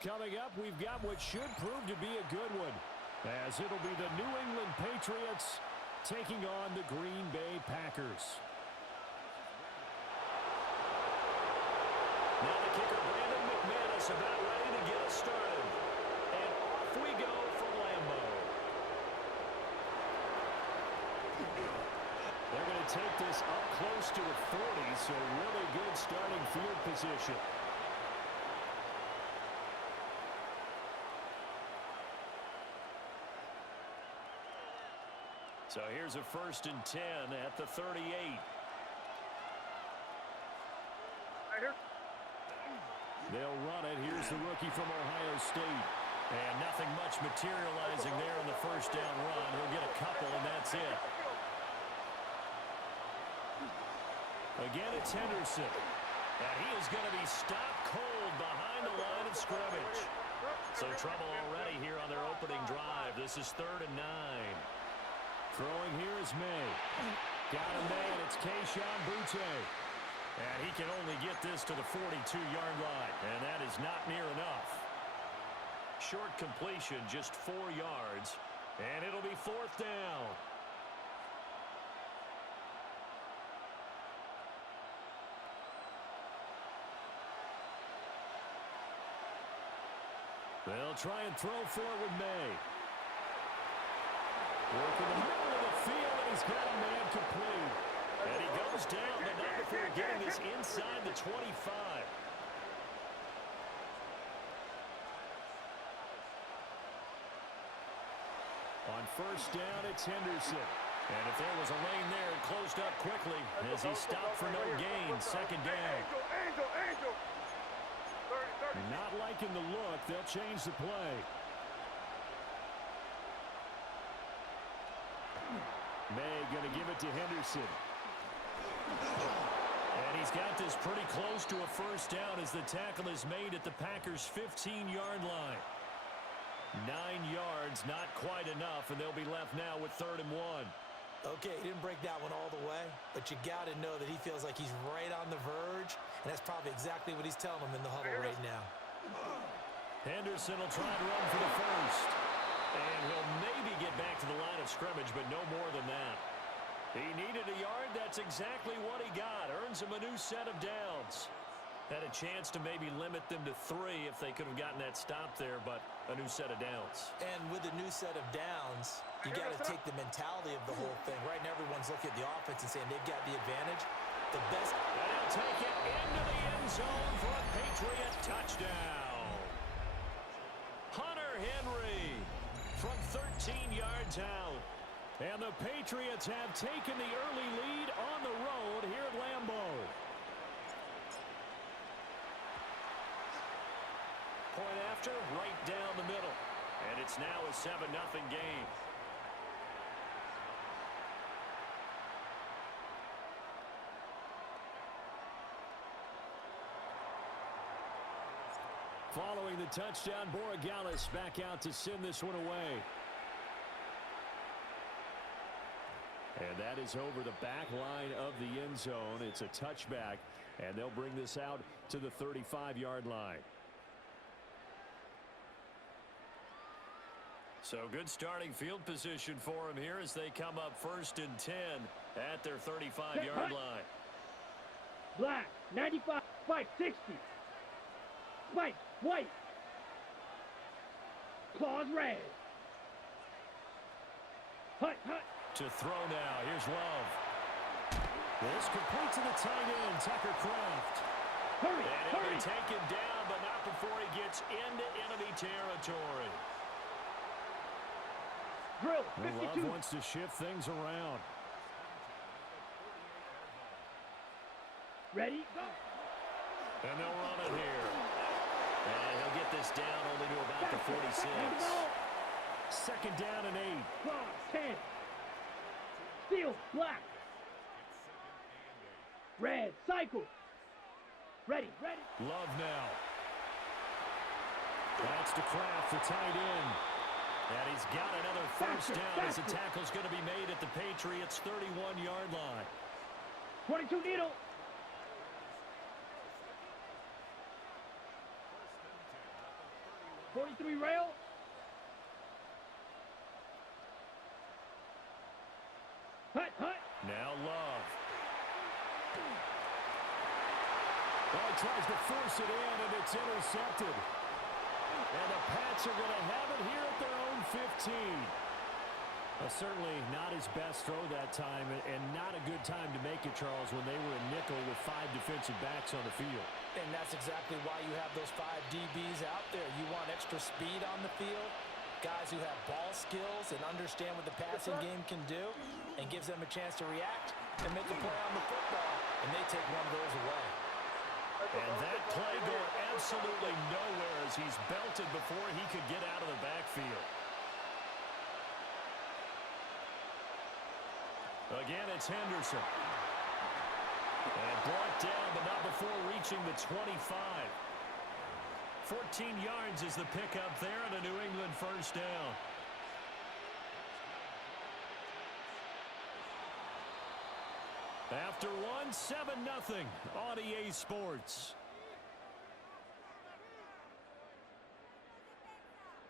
Coming up, we've got what should prove to be a good one, as it'll be the New England Patriots taking on the Green Bay Packers. Now the kicker, Brandon McManus, about ready to get us started. And off we go from Lambeau. They're going to take this up close to the 40, so really good starting field position. So here's a 1st and 10 at the 38. Right here. They'll run it. Here's the rookie from Ohio State. And nothing much materializing there in the first down run. He'll get a couple, and that's it. Again, it's Henderson. And he is going to be stopped cold behind the line of scrimmage. So trouble already here on their opening drive. This is 3rd and 9. Throwing here is May. Got a May, and it's Kayshon Boutte. And he can only get this to the 42-yard line, and that is not near enough. Short completion, just 4 yards, and it'll be 4th down. They'll try and throw for it with May. Working the middle of the field, and he's got a man complete. And he goes down, but not before getting this inside the 25. On 1st down, it's Henderson. And if there was a lane there, it closed up quickly as he stopped for no gain. 2nd down. Angel. 30. Not liking the look. They'll change the play. May going to give it to Henderson. And he's got this pretty close to a 1st down as the tackle is made at the Packers' 15-yard line. 9 yards, not quite enough, and they'll be left now with 3rd and 1. Okay, he didn't break that one all the way, but you got to know that he feels like he's right on the verge, and that's probably exactly what he's telling him in the huddle right now. Henderson will try to run for the 1st. And he'll maybe get back to the line of scrimmage, but no more than that. He needed a yard. That's exactly what he got. Earns him a new set of downs. Had a chance to maybe limit them to 3 if they could have gotten that stop there, but a new set of downs. And with a new set of downs, you got to take the mentality of the whole thing. Right now, everyone's looking at the offense and saying they've got the advantage. The best. And he'll take it into the end zone for a Patriot touchdown. Hunter Henry from 13 yards out. And the Patriots have taken the early lead on the road here at Lambeau. Point after, right down the middle. And it's now a 7-0 game. Following the touchdown, Borregales back out to send this one away. And that is over the back line of the end zone. It's a touchback, and they'll bring this out to the 35-yard line. So good starting field position for them here as they come up 1st and 10 at their 35-yard line. Black, 95, fight, 60. Fight, white. Claws red. Hut. To throw now. Here's Love. This complete to the tight end, Tucker Kraft. Hurry. And he'll be taken down, but not before he gets into enemy territory. Drill, 52. Love wants to shift things around. Ready, go. And they'll run it here. And he'll get this down only to about the 46. 2nd down and 8. Claws, 10. Steel, black. Red, cycle. Ready. Love now. That's to Kraft, the tight end. And he's got another 1st down as the tackle's going to be made at the Patriots' 31-yard line. 22 needle. 43 rail. Hut, hut. Now Love. Well, he tries to force it in, and it's intercepted. And the Pats are going to have it here at their own 15. Certainly not his best throw that time, and not a good time to make it, Charles, when they were in nickel with 5 defensive backs on the field. And that's exactly why you have those 5 DBs out there. You want extra speed on the field, guys who have ball skills and understand what the passing game can do, and gives them a chance to react and make a play on the football, and they take one of those away. And that play going absolutely nowhere as he's belted before he could get out of the backfield. Again, it's Henderson. And brought down, but not before reaching the 25. 14 yards is the pickup there, and a New England first down. After one, 7-0 on EA Sports.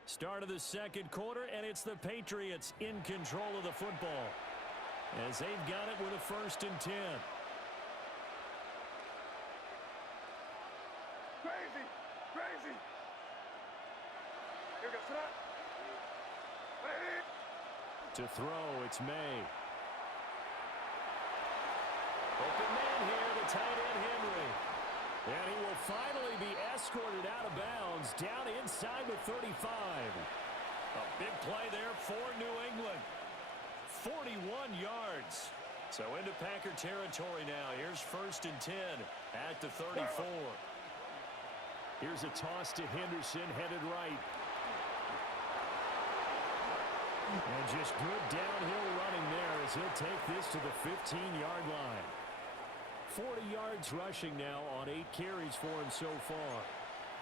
Start of the second quarter, and it's the Patriots in control of the football, as they've got it with a 1st and 10. Crazy, crazy. Here goes that. To throw, it's May. Open man here, the tight end Henry. And he will finally be escorted out of bounds, down inside the 35. A big play there for New England. 41 yards. So into Packer territory now. Here's 1st and 10 at the 34. Here's a toss to Henderson, headed right. And just good downhill running there as he'll take this to the 15-yard line. 40 yards rushing now on 8 carries for him so far.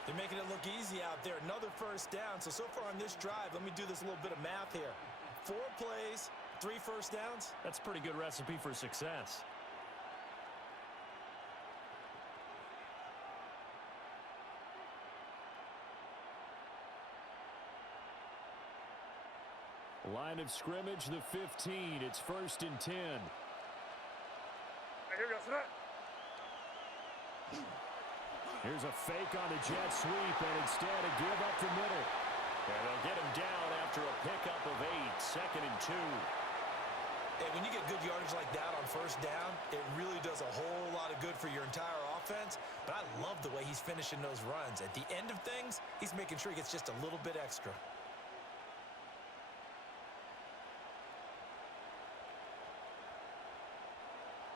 They're making it look easy out there. Another first down. So far on this drive, let me do this little bit of math here. 4 plays, 3 first downs. That's a pretty good recipe for success. Line of scrimmage, the 15. It's 1st and 10. Here goes that. Here's a fake on the jet sweep, and instead a give up the middle. And they'll get him down after a pickup of 8. 2nd and 2. Hey, when you get good yardage like that on first down, it really does a whole lot of good for your entire offense. But I love the way he's finishing those runs. At the end of things, he's making sure he gets just a little bit extra.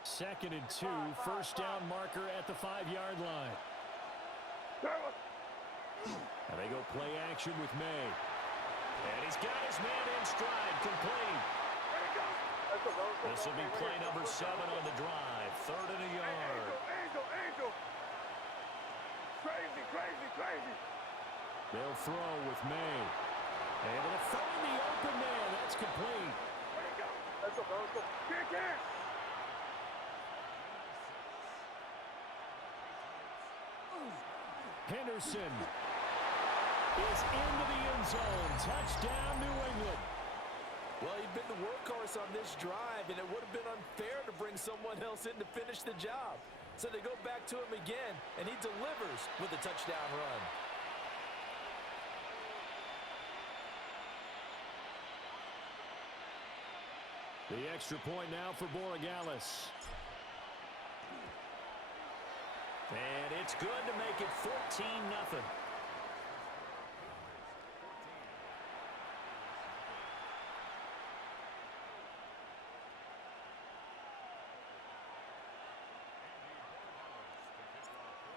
2nd and 2. First down marker at the 5-yard line. And they go play action with May. And he's got his man in stride, complete. This will be play number 7 on the drive. 3rd and a yard. Angel. Crazy, crazy, crazy. They'll throw with May. Able to find the open man. That's complete. Let's go. Kick. Henderson is into the end zone. Touchdown, New England. Well, he'd been the workhorse on this drive, and it would have been unfair to bring someone else in to finish the job. So they go back to him again, and he delivers with a touchdown run. The extra point now for Borregales. And it's good to make it 14-0.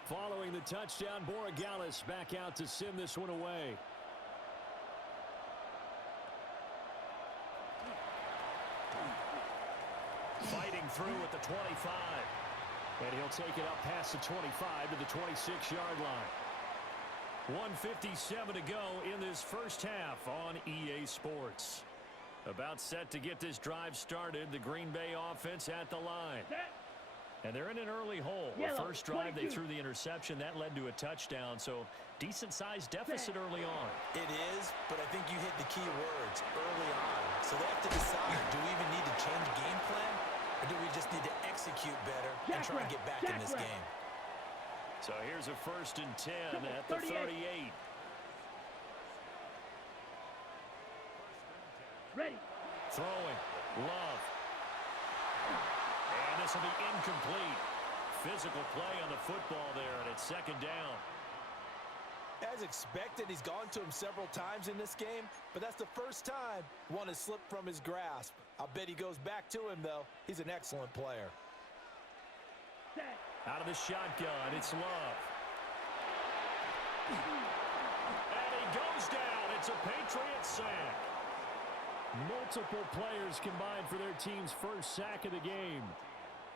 Following the touchdown, Borregales back out to send this one away. Fighting through at the 25. And he'll take it up past the 25 to the 26-yard line. 1:57 to go in this first half on EA Sports. About set to get this drive started. The Green Bay offense at the line. And they're in an early hole. The Yellow, first drive, they 22. threw the interception. That led to a touchdown, so decent-sized deficit early on. It is, but I think you hit the key words early on. So they have to decide, do we even need to change game plan, or do we just need to execute better and try and get back in this game? So here's a 1st and 10 at the 38. 38. Ready. Throwing. Love. And this will be incomplete. Physical play on the football there, and it's 2nd down. As expected, he's gone to him several times in this game, but that's the first time one has slipped from his grasp. I'll bet he goes back to him, though. He's an excellent player. Set. Out of the shotgun, it's Love. And he goes down. It's a Patriots sack. Multiple players combined for their team's first sack of the game.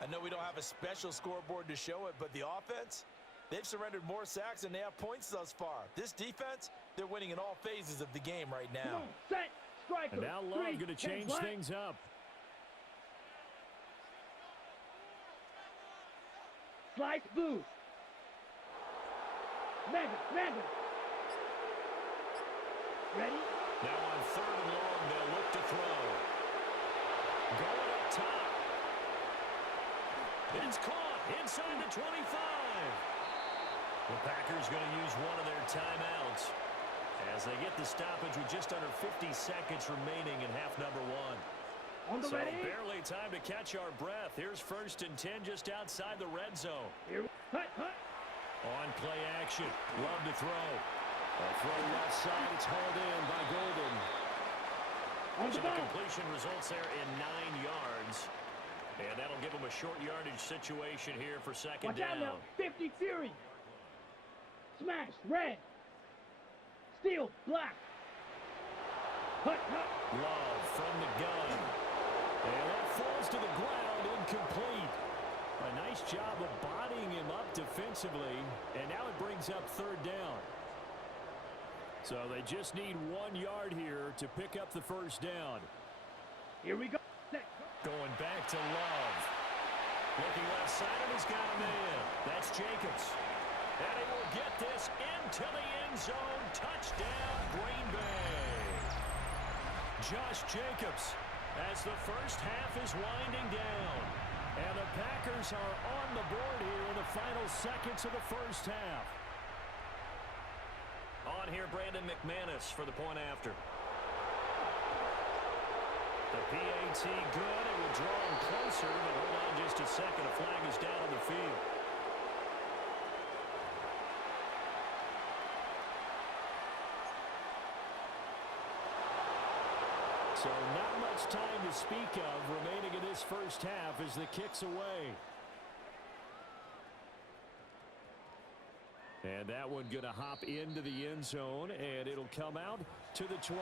I know we don't have a special scoreboard to show it, but the offense, they've surrendered more sacks than they have points thus far. This defense, they're winning in all phases of the game right Come now. on. Set. Striker. And now Love 3, going to 10, change black. things up. Slice boost. Mega. Ready. Now on 3rd and long, they'll look to throw. Going up top. It's caught inside the 25. The Packers going to use one of their timeouts as they get the stoppage with just under 50 seconds remaining in half number 1. On the So ready. barely time to catch our breath. Here's 1st and 10 just outside the red zone. Here. Hut. On play action. Love to throw. A throw left side. It's hauled in by Golden. On So the the ball. completion results there in 9 yards. And that'll give them a short yardage situation here for 2nd Watch out now. down. 50 Fury. Smash. Red. Steel. Black. Hut. Love from the gun. And that falls to the ground, incomplete. A nice job of bodying him up defensively. And now it brings up 3rd down. So they just need 1 yard here to pick up the 1st down. Here we go. Set. Going back to Love. Looking left side, and he's got a man. That's Jacobs. And he will get this into the end zone. Touchdown, Green Bay. Josh Jacobs as the first half is winding down. And the Packers are on the board here in the final seconds of the first half. On here, Brandon McManus for the point after. The PAT good. It will draw him closer, but hold on just a second. A flag is down on the field. So not much time to speak of remaining in this first half as the kick's away. And that one going to hop into the end zone, and it'll come out to the 20.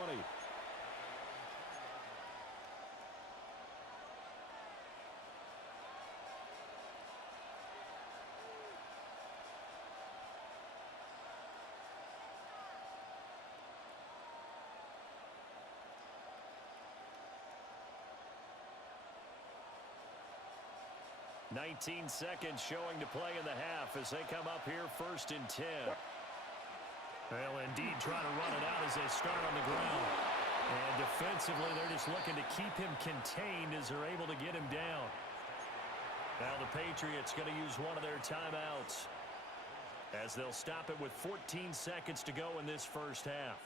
$19 seconds showing to play in the half as they come up here 1st and 10. Well, indeed, trying to run it out as they start on the ground. And defensively, they're just looking to keep him contained as they're able to get him down. Now the Patriots going to use one of their timeouts as they'll stop it with 14 seconds to go in this first half.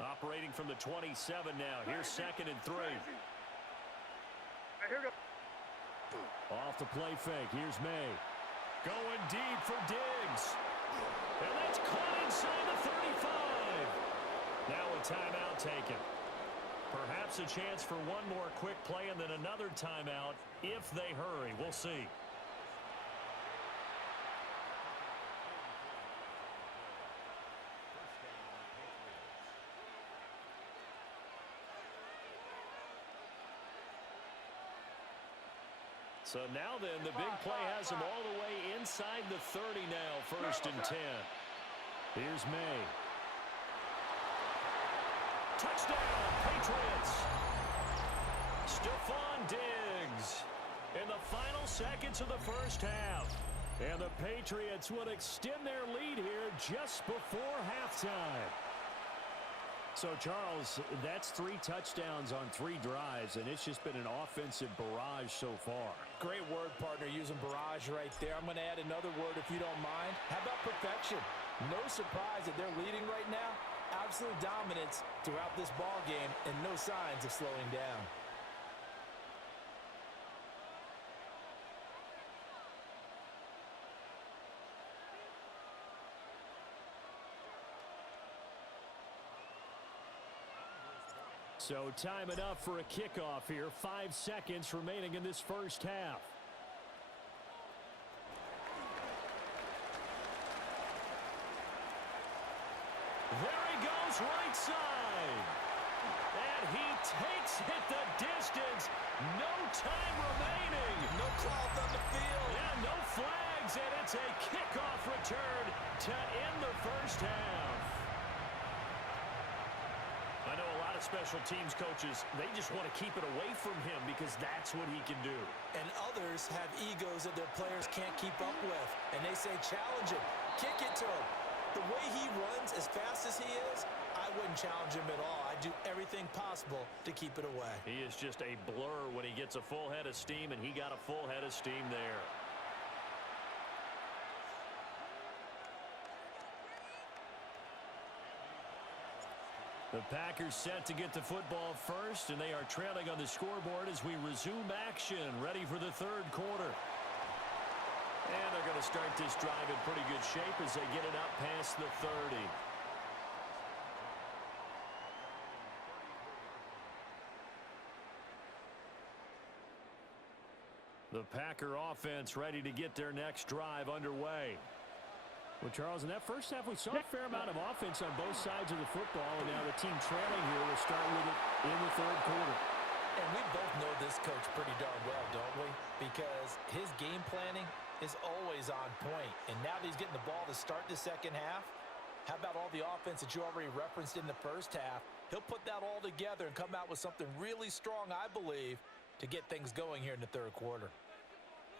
Operating from the 27 now. Here's 2nd and 3. Hey, here we go. Off the play fake. Here's May. Going deep for Diggs. And that's caught inside the 35. Now a timeout taken. Perhaps a chance for one more quick play and then another timeout if they hurry. We'll see. So now then, the big play has them all the way inside the 30 now, 1st and 10. Here's May. Touchdown, Patriots. Stephon Diggs in the final seconds of the first half. And the Patriots would extend their lead here just before halftime. So, Charles, that's 3 touchdowns on 3 drives, and it's just been an offensive barrage so far. Great word, partner, using barrage right there. I'm going to add another word if you don't mind. How about perfection? No surprise that they're leading right now. Absolute dominance throughout this ball game and no signs of slowing down. So time enough for a kickoff here. 5 seconds remaining in this first half. There he goes, right side. And he takes it the distance. No time remaining. No cloth on the field. Yeah, no flags, and it's a kickoff return to end the first half. I know a lot of special teams coaches, they just want to keep it away from him because that's what he can do. And others have egos that their players can't keep up with. And they say, challenge him, kick it to him. The way he runs as fast as he is, I wouldn't challenge him at all. I'd do everything possible to keep it away. He is just a blur when he gets a full head of steam, and he got a full head of steam there. The Packers set to get the football first, and they are trailing on the scoreboard as we resume action, ready for the third quarter. And they're going to start this drive in pretty good shape as they get it up past the 30. The Packer offense ready to get their next drive underway. Well, Charles, in that first half, we saw a fair amount of offense on both sides of the football, and now the team trailing here will start with it in the third quarter. And we both know this coach pretty darn well, don't we? Because his game planning is always on point. And now that he's getting the ball to start the second half, how about all the offense that you already referenced in the first half? He'll put that all together and come out with something really strong, I believe, to get things going here in the third quarter.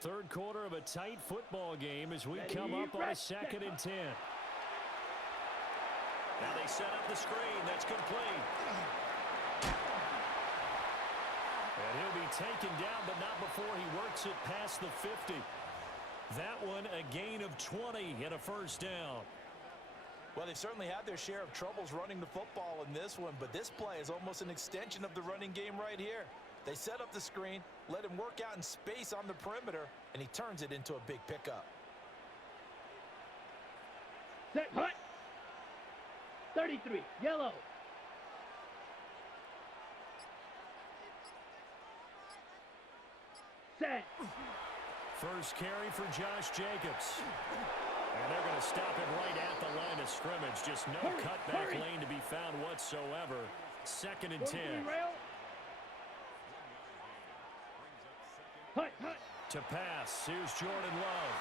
Third quarter of a tight football game as we come up on a 2nd and 10. Now they set up the screen. That's complete. And he'll be taken down, but not before he works it past the 50. That one a gain of 20 and a first down. Well, they've certainly had their share of troubles running the football in this one, but this play is almost an extension of the running game right here. They set up the screen, let him work out in space on the perimeter, and he turns it into a big pickup. Set, hut. 33, yellow. Set. First carry for Josh Jacobs. And they're going to stop him right at the line of scrimmage. Just no cutback lane to be found whatsoever. 2nd and 10. Hut, hut. To pass, here's Jordan Love.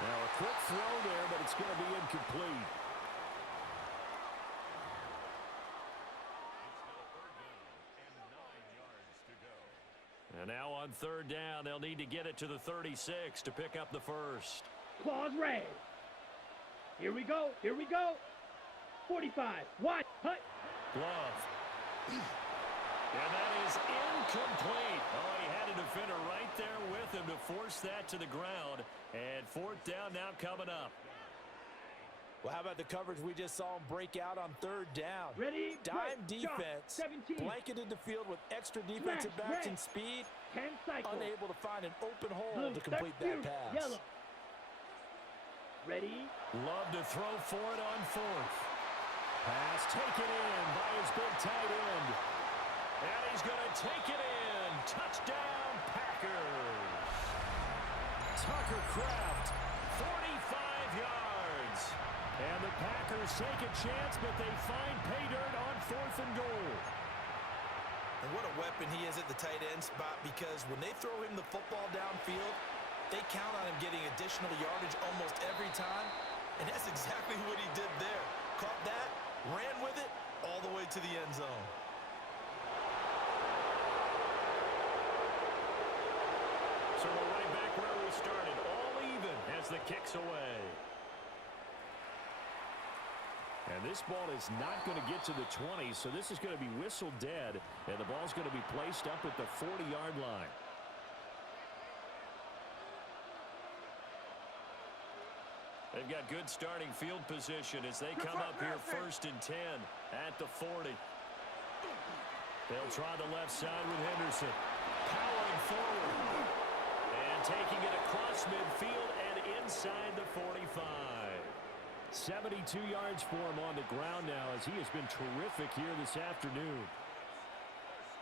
Now a quick throw there, but it's going to be incomplete. And now on 3rd down, they'll need to get it to the 36 to pick up the first. Claws red. Here we go. Here we go. 45. What? Hut. Love. And that is incomplete. Oh, he had a defender right there with him to force that to the ground. And 4th down now coming up. Well, how about the coverage we just saw him break out on 3rd down? Ready, dime break, defense, 17. blanketed the field with extra defensive backs and speed, 10 cycle. unable to find an open hole Blue, to complete that pass. Yellow. Ready? Love to throw for it on 4th. Pass taken in by his big tight end. And he's going to take it in. Touchdown, Packers. Tucker Kraft, 45 yards. And the Packers take a chance, but they find pay dirt on 4th and goal. And what a weapon he is at the tight end spot, because when they throw him the football downfield, they count on him getting additional yardage almost every time. And that's exactly what he did there. Caught that, ran with it, all the way to the end zone. So we're right back where we started, all even as the kick's away. And this ball is not going to get to the 20, so this is going to be whistled dead, and the ball's going to be placed up at the 40-yard line. They've got good starting field position as they come up here 1st and 10 at the 40. They'll try the left side with Henderson. Powering forward. And taking it across midfield and inside the 45. 72 yards for him on the ground now as he has been terrific here this afternoon.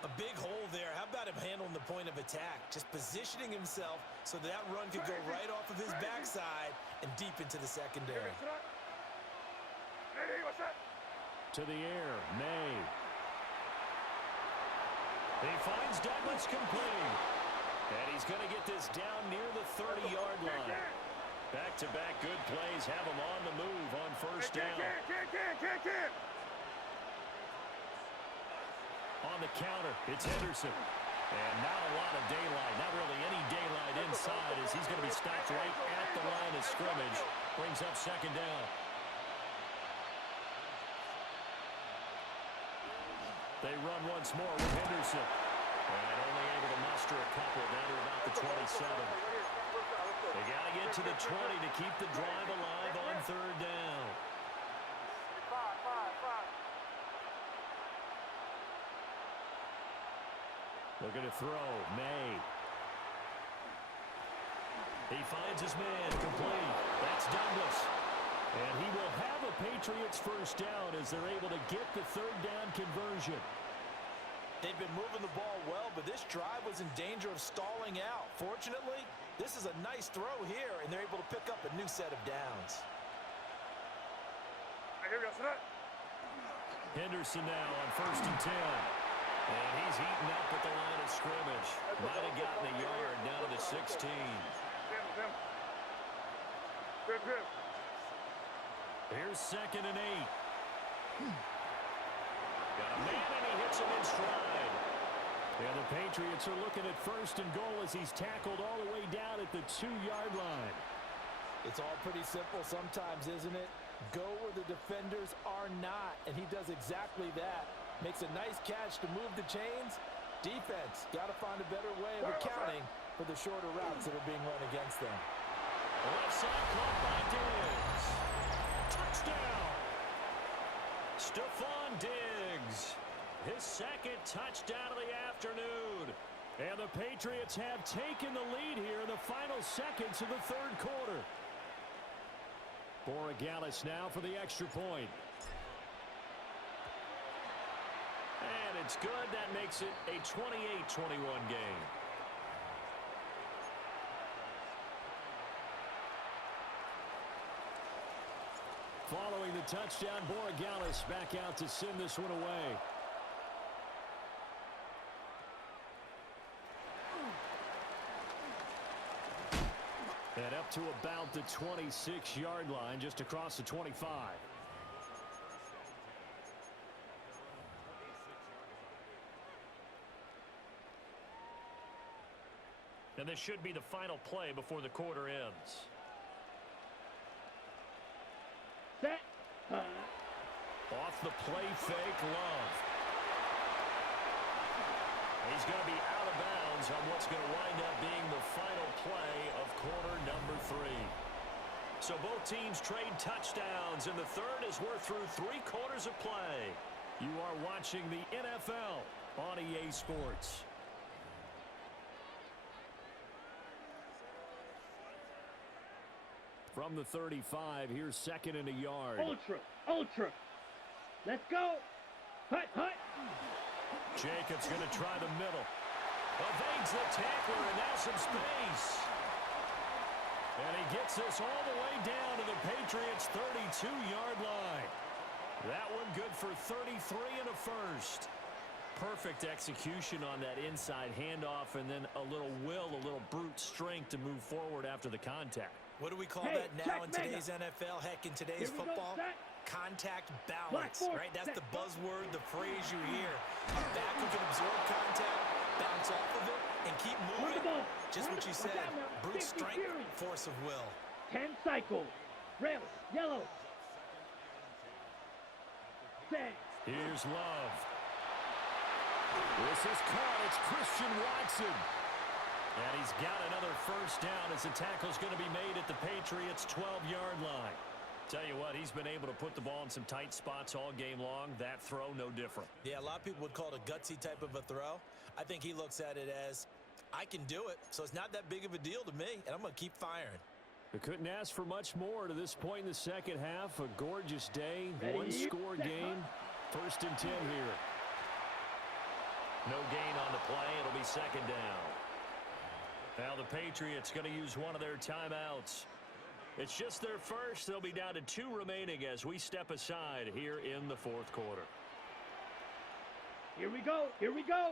A big hole there. How about him handling the point of attack? Just positioning himself so that run could go right off of his backside and deep into the secondary. To the air, May. He finds Douglas complete. And he's going to get this down near the 30-yard line. Back-to-back good plays have him on the move on 1st down. On the counter, it's Henderson. And not a lot of daylight, not really any daylight inside as he's going to be stopped right at the line of scrimmage. Brings up 2nd down. They run once more with Henderson. And only able to muster a couple down to about the 27. They got to get to the 20 to keep the drive alive on 3rd down. Looking to throw, May. He finds his man, complete. That's Douglas. And he will have a Patriots 1st down as they're able to get the 3rd down conversion. They've been moving the ball well, but this drive was in danger of stalling out. Fortunately, this is a nice throw here, and they're able to pick up a new set of downs. Henderson now on 1st and 10. And he's eaten up at the line of scrimmage. Might have gotten a yard down to the 16. Here's 2nd and 8. Got a man, and he hits him in stride. And the Patriots are looking at 1st and goal as he's tackled all the way down at the 2-yard line. It's all pretty simple sometimes, isn't it? Go where the defenders are not, and he does exactly that. Makes a nice catch to move the chains. Defense, got to find a better way of accounting for the shorter routes that are being run against them. Left side caught by Diggs. Touchdown! Stephon Diggs. His 2nd touchdown of the afternoon. And the Patriots have taken the lead here in the final seconds of the 3rd quarter. Borregales now for the extra point. And it's good. That makes it a 28-21 game. Following the touchdown, Borregales back out to send this one away. And up to about the 26-yard line, just across the 25. And this should be the final play before the quarter ends. Set. Off the play fake, Love. He's going to be out of bounds on what's going to wind up being the final play of quarter number 3. So both teams trade touchdowns, and the 3rd as we're through 3 quarters of play. You are watching the NFL on EA Sports. From the 35, here's 2nd and a yard. Ultra. Let's go. Hut. Jacobs going to try the middle. Evades the tackler, and now some space. And he gets this all the way down to the Patriots' 32-yard line. That one good for 33 and a 1st. Perfect execution on that inside handoff, and then a little will, a little brute strength to move forward after the contact. What do we call Hey, that now in check today's NFL? Heck, in today's Here we go, football? set. Contact balance, Black force, right? That's set. the buzzword, the phrase you hear. A back who can absorb contact, bounce off of it, and keep Run the moving. ball. Just what you Watch said. out now. Brute 50 strength, fury. force of will. 10 cycles. Rail. Yellow. Set. Here's Love. This is caught. It's Christian Watson. And he's got another first down as the tackle's going to be made at the Patriots' 12-yard line. Tell you what, he's been able to put the ball in some tight spots all game long. That throw, no different. Yeah, a lot of people would call it a gutsy type of a throw. I think he looks at it as, I can do it, so it's not that big of a deal to me, and I'm going to keep firing. We couldn't ask for much more to this point in the second half. A gorgeous day, Ready, one-score set, game. 1st and 10 here. No gain on the play. It'll be second down. Now the Patriots going to use one of their timeouts. It's just their first. They'll be down to 2 remaining as we step aside here in the 4th quarter. Here we go. Here we go.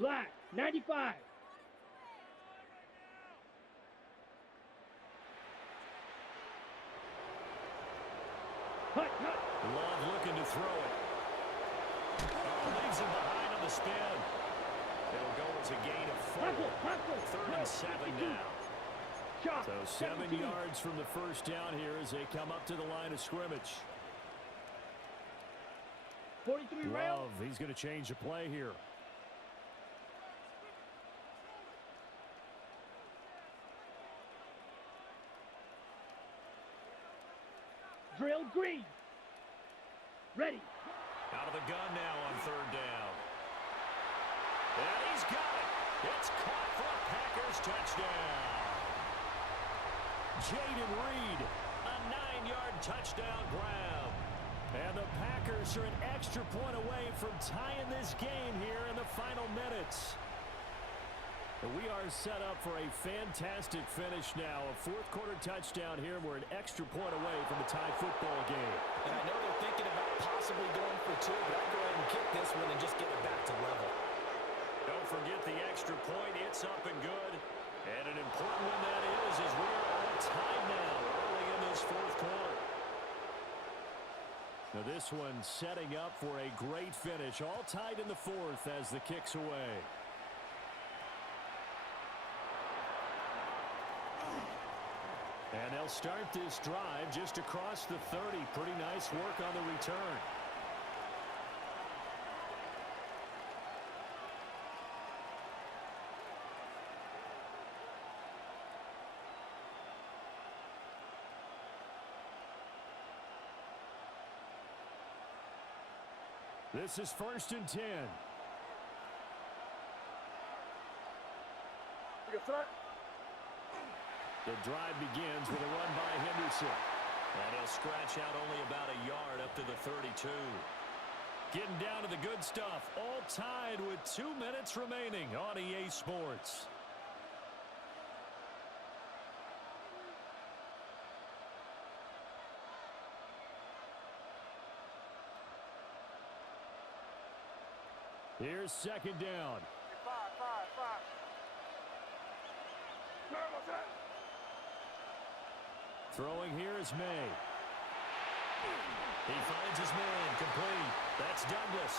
Black. 95. Hut, hut. Love looking to throw it. Oh, leaves him behind on the spin. It'll go as a gain of 4. Hustle. 3rd and 7 now. Shot. So 7 17. yards from the first down here as they come up to the line of scrimmage. 43 rail. Love, he's going to change the play here. Drill green. Ready. Out of the gun now on 3rd down. And he's got it. It's caught for a Packers touchdown. Jaden Reed, a 9-yard touchdown grab. And the Packers are an extra point away from tying this game here in the final minutes. We are set up for a fantastic finish now. A 4th quarter touchdown here. We're an extra point away from a tie football game. And I know they're thinking about possibly going for 2, but I'd go ahead and kick this one and just get it back to level. Don't forget the extra point. It's up and good. And an important one that is as we're all tied now early in this 4th quarter. Now this one setting up for a great finish. All tied in the 4th as the kick's away. And they'll start this drive just across the 30. Pretty nice work on the return. This is 1st and 10. The drive begins with a run by Henderson. And he'll scratch out only about a yard up to the 32. Getting down to the good stuff. All tied with 2 minutes remaining on EA Sports. Here's 2nd down. 5. Throwing here is May. He finds his man, complete. That's Douglas.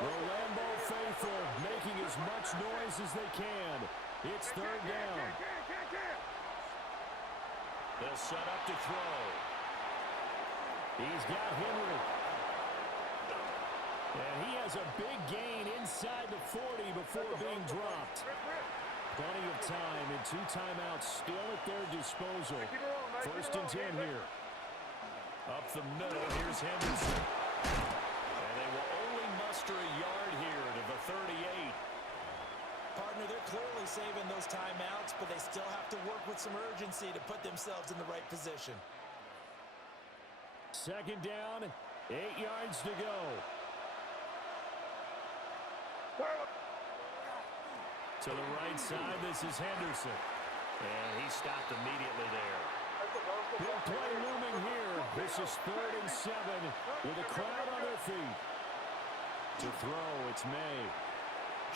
The Lambeau faithful making as much noise as they can. It's 3rd down. They'll set up to throw. He's got Henry. And he has a big gain inside the 40 before being dropped. Plenty of time and 2 timeouts still at their disposal. 1st and 10 here. Up the middle, here's Henderson. And they will only muster a yard here to the 38. Partner, they're clearly saving those timeouts, but they still have to work with some urgency to put themselves in the right position. 2nd down, 8 yards to go. To the right side, this is Henderson. And he stopped immediately there. Big play looming here. This is 3rd and 7 with a crowd on their feet. To throw, it's May.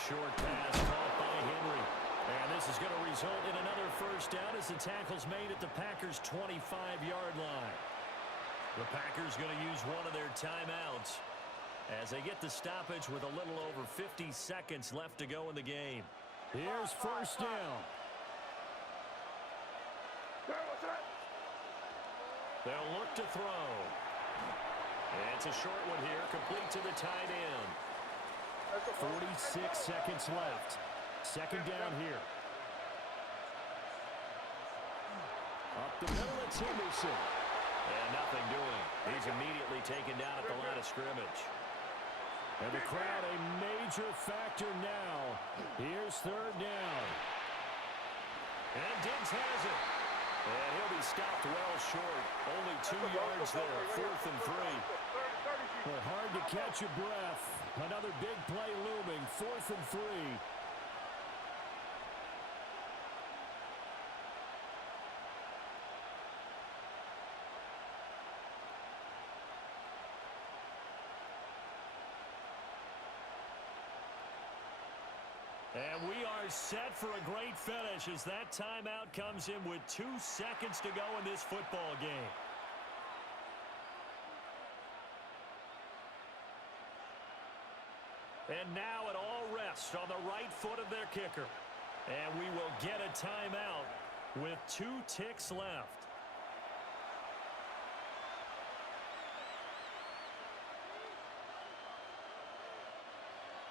Short pass caught by Henry. And this is going to result in another first down as the tackle's made at the Packers' 25-yard line. The Packers going to use one of their timeouts as they get the stoppage with a little over 50 seconds left to go in the game. Here's first down. They'll look to throw. And it's a short one here, complete to the tight end. 46 seconds left. Second down here. Up the middle, it's Henderson. And nothing doing. He's immediately taken down at the line of scrimmage. And the crowd a major factor now. Here's third down. And Diggs has it. And he'll be stopped well short. Only 2 yards there, 4th and 3. Well, hard to catch your breath. Another big play looming, 4th and 3. And we are set for a great finish as that timeout comes in with 2 seconds to go in this football game. And now it all rests on the right foot of their kicker. And we will get a timeout with 2 ticks left.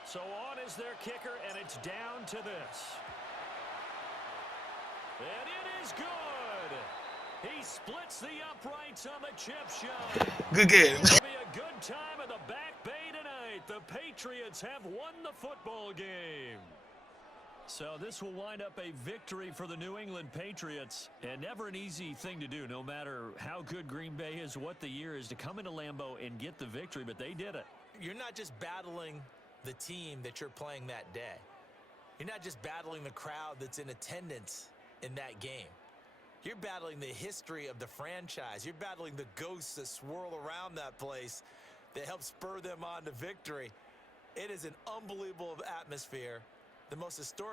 So on is their kicker, and it's down to this. And it is good. He splits the uprights on the chip shot. Good game. It'll be a good time in the Back Bay tonight. The Patriots have won the football game. So this will wind up a victory for the New England Patriots. And never an easy thing to do, no matter how good Green Bay is, what the year is, to come into Lambeau and get the victory. But they did it. You're not just battling the team that you're playing that day. You're not just battling the crowd that's in attendance in that game. You're battling the history of the franchise. You're battling the ghosts that swirl around that place that help spur them on to victory. It is an unbelievable atmosphere. The most historic